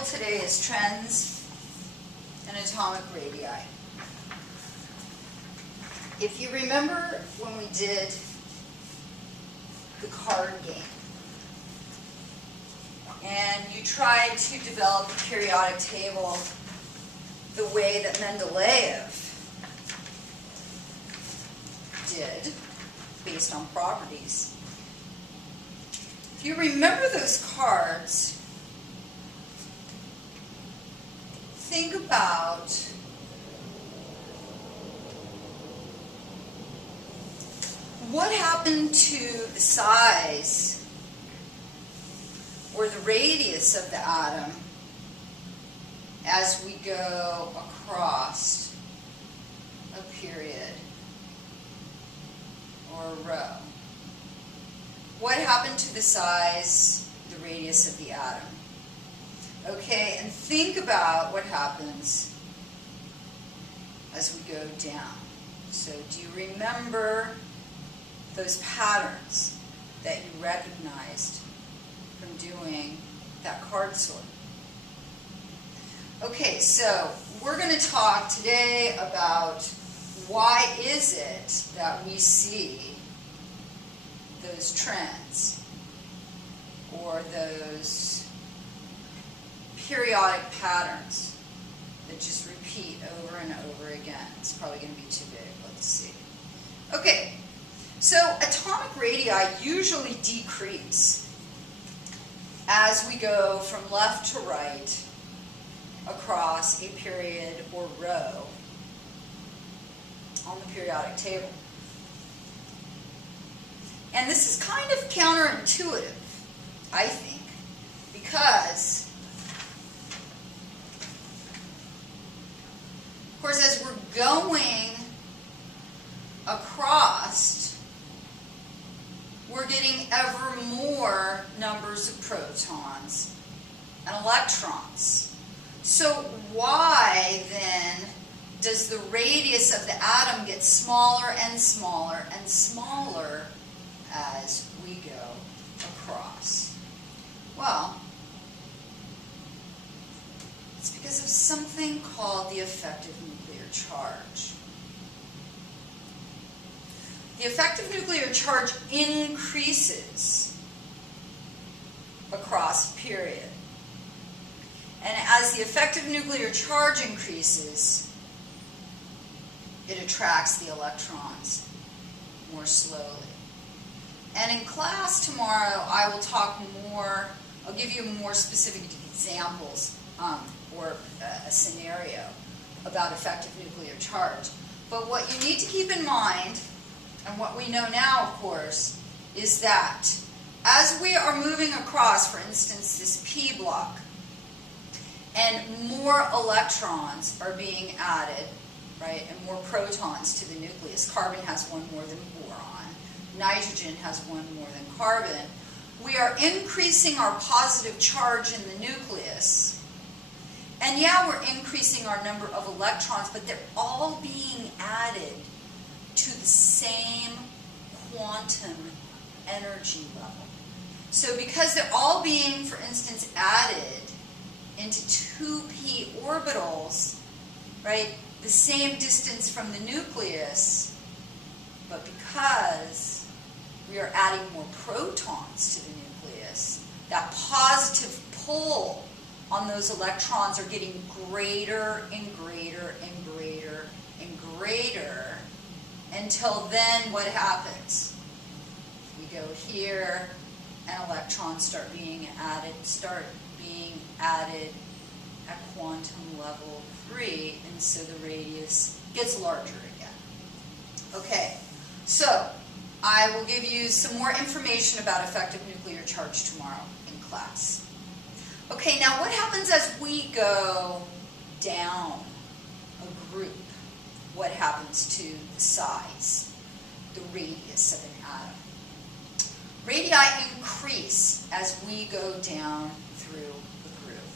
title today is Trends and Atomic Radii. If you remember when we did the card game, and you tried to develop a periodic table the way that Mendeleev did, based on properties. If you remember those cards, think about what happened to the size or the radius of the atom as we go across a period or a row. What happened to the size, the radius of the atom? Okay, and think about what happens as we go down. So do you remember those patterns that you recognized from doing that card sort? Okay, so we're going to talk today about why is it that we see those trends or those periodic patterns that just repeat over and over again. It's probably going to be too big. Let's see. Okay, so atomic radii usually decrease as we go from left to right across a period or row on the periodic table. And this is kind of counterintuitive, I think, because, of course, as we're going across, we're getting ever more numbers of protons and electrons. So why then does the radius of the atom get smaller and smaller and smaller as we go across? Well, it's because of something called the effective nuclear charge. The effective nuclear charge increases across a period. And as the effective nuclear charge increases, it attracts the electrons more slowly. And in class tomorrow, I will talk more, I'll give you more specific examples or a scenario about effective nuclear charge. But what you need to keep in mind, and what we know now, of course, is that as we are moving across, for instance, this P block, and more electrons are being added, right, and more protons to the nucleus. Carbon has one more than boron. Nitrogen has one more than carbon. We are increasing our positive charge in the nucleus. And yeah, we're increasing our number of electrons, but they're all being added to the same quantum energy level. So because they're all being, for instance, added into 2p orbitals, right, the same distance from the nucleus, but because we are adding more protons to the nucleus, that positive pull on those electrons are getting greater and greater and greater and greater, until then what happens? We go here, and electrons start being added at quantum level 3, and so the radius gets larger again. Okay, so I will give you some more information about effective nuclear charge tomorrow in class. Okay, now what happens as we go down a group? What happens to the size, the radius of an atom? Radii increase as we go down through the group.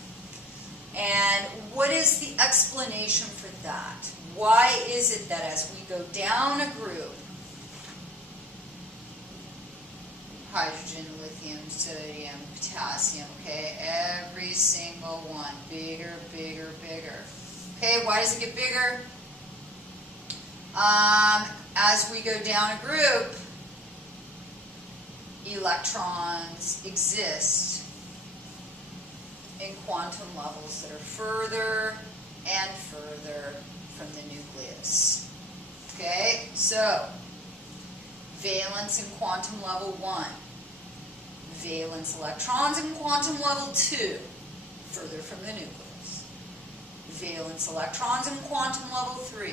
And what is the explanation for that? Why is it that as we go down a group, hydrogen, lithium, sodium, potassium, okay? Every single one, bigger, bigger, bigger. Okay, why does it get bigger? As we go down a group, electrons exist in quantum levels that are further and further from the nucleus. Okay, so valence in quantum level 1, valence electrons in quantum level 2, further from the nucleus. Valence electrons in quantum level 3,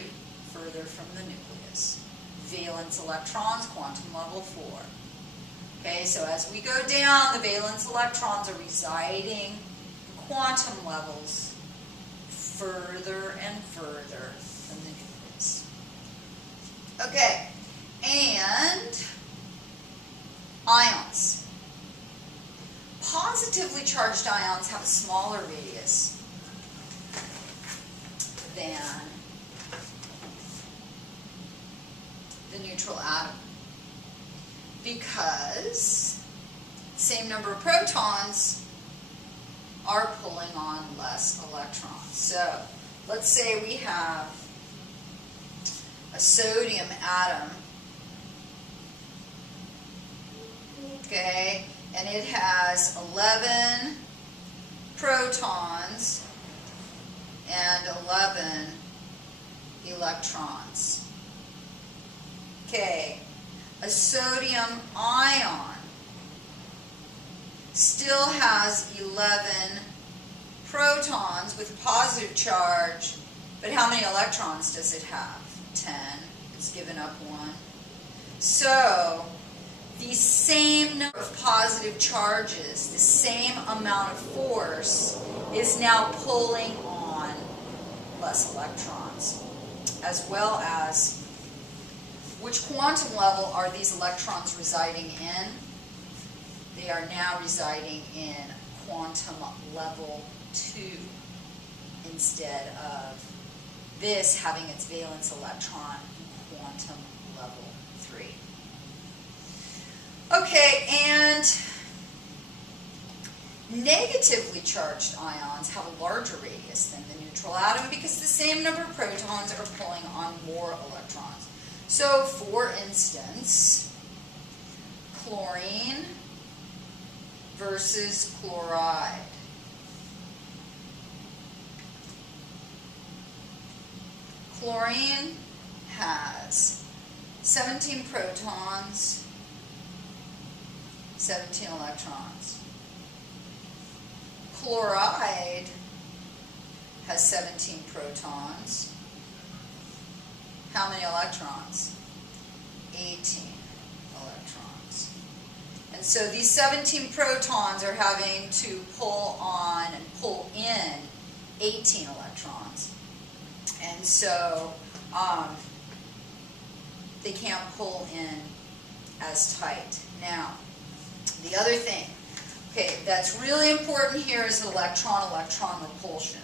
further from the nucleus. Valence electrons, quantum level 4. Okay, so as we go down, the valence electrons are residing in quantum levels further and further from the nucleus. Okay, and ions. Positively charged ions have a smaller radius than the neutral atom because same number of protons are pulling on less electrons. So let's say we have a sodium atom, okay, and it has 11 protons and 11 electrons. Okay, a sodium ion still has 11 protons with a positive charge, but how many electrons does it have? 10. It's given up 1. So the same number of positive charges, the same amount of force, is now pulling on less electrons, as well as which quantum level are these electrons residing in? They are now residing in quantum level 2 instead of this having its valence electron in quantum level 3. Okay, and negatively charged ions have a larger radius than the neutral atom because the same number of protons are pulling on more electrons. So, for instance, chlorine versus chloride. Chlorine has 17 protons, 17 electrons. Chloride has 17 protons. How many electrons? 18 electrons. And so these 17 protons are having to pull on and pull in 18 electrons. And so they can't pull in as tight. Now, the other thing, okay, that's really important here is electron-electron repulsion.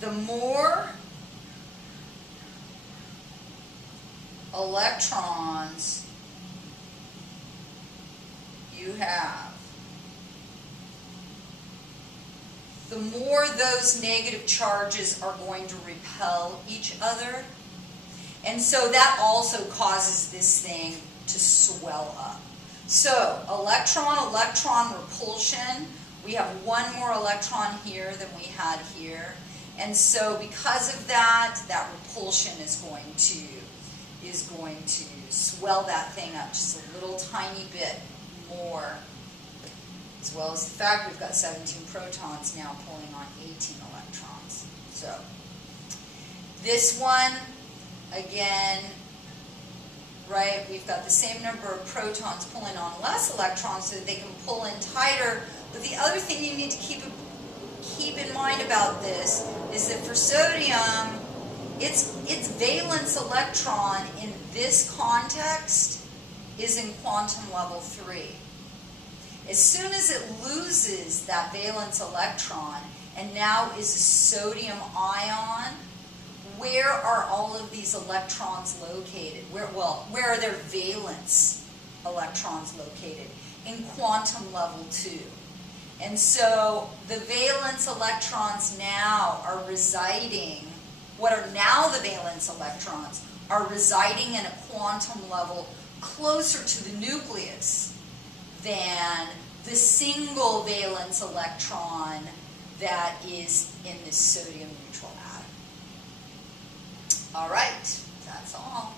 The more electrons you have, the more those negative charges are going to repel each other. And so that also causes this thing to swell up. So electron-electron repulsion, we have one more electron here than we had here. And so because of that, that repulsion is going to swell that thing up just a little tiny bit more, as well as the fact we've got 17 protons now pulling on 18 electrons. So this one, again, right, we've got the same number of protons pulling on less electrons so that they can pull in tighter. But the other thing you need to keep in mind about this is that for sodium, its valence electron in this context is in quantum level 3. As soon as it loses that valence electron and now is a sodium ion, where are all of these electrons located? Where are their valence electrons located in quantum level 2. And so the valence electrons now are residing, what are now the valence electrons, are residing in a quantum level closer to the nucleus than the single valence electron that is in this sodium neutral atom. All right, that's all.